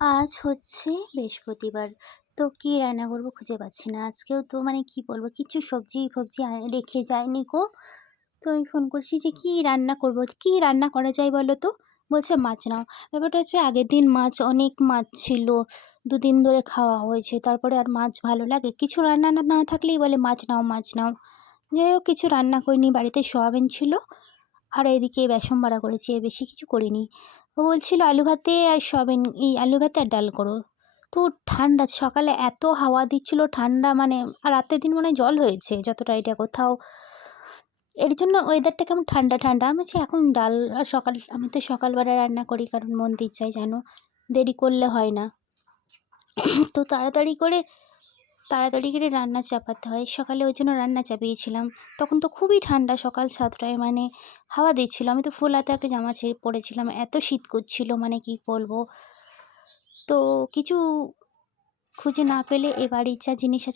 আজ হচ্ছে বৃহস্পতিবার। তো কি রান্না করব খুঁজে পাচ্ছি না। আজকেও তো মানে কি বলবো, কিছু সবজি-ফবজি রেখে যায়নি কো। তো আমি ফোন করছি যে কি রান্না করব? কি রান্না করা যায় বলো তো? বলছে মাছ নাও। ব্যাপারটা হচ্ছে আগের দিন মাছ অনেক মাছ ছিল। ২ দিন ধরে খাওয়া হয়েছে। তারপরে আর মাছ ভালো লাগে? কিছু রান্না না থাকলেই বলে মাছ নাও, মাছ নাও। যাই হোক কিছু রান্না করিনি। বাড়িতে সোয়াবিন ছিল। আর এদিকে বেসন বড়া করেছি, এর বেশি কিছু করিনি। ও বলছিল আলু ভাতে আর সয়াবিন আলু ভাতে আর ডাল করো। তো ঠান্ডা সকালে এত হাওয়া দিচ্ছিল ঠান্ডা মানে, আর রাতের দিন মনে হয় জল হয়েছে যতটা আইডিয়া কোথাও। এর জন্য ওয়েদারটা কেমন ঠান্ডা, ঠান্ডা। আমি বলছি এখন ডাল আর আমি তো সকালবেলা রান্না করি কারণ মন্দির যাই জানো, দেরি করলে হয় না। তো তাড়াতাড়ি করে রান্না চাপাতে হয়। সকালে ওই জন্য রান্না চাপিয়েছিলাম। তখন তো খুবই ঠান্ডা সকাল ৭টায় মানে হাওয়া দিচ্ছিল। আমি তো ফুল হাতা একটা জামা পরেছিলাম। এত শীত করছিল মানে কি বলবো। তো কিছু খুঁজে না পেলে এ বাড়ির যা জিনিস আছে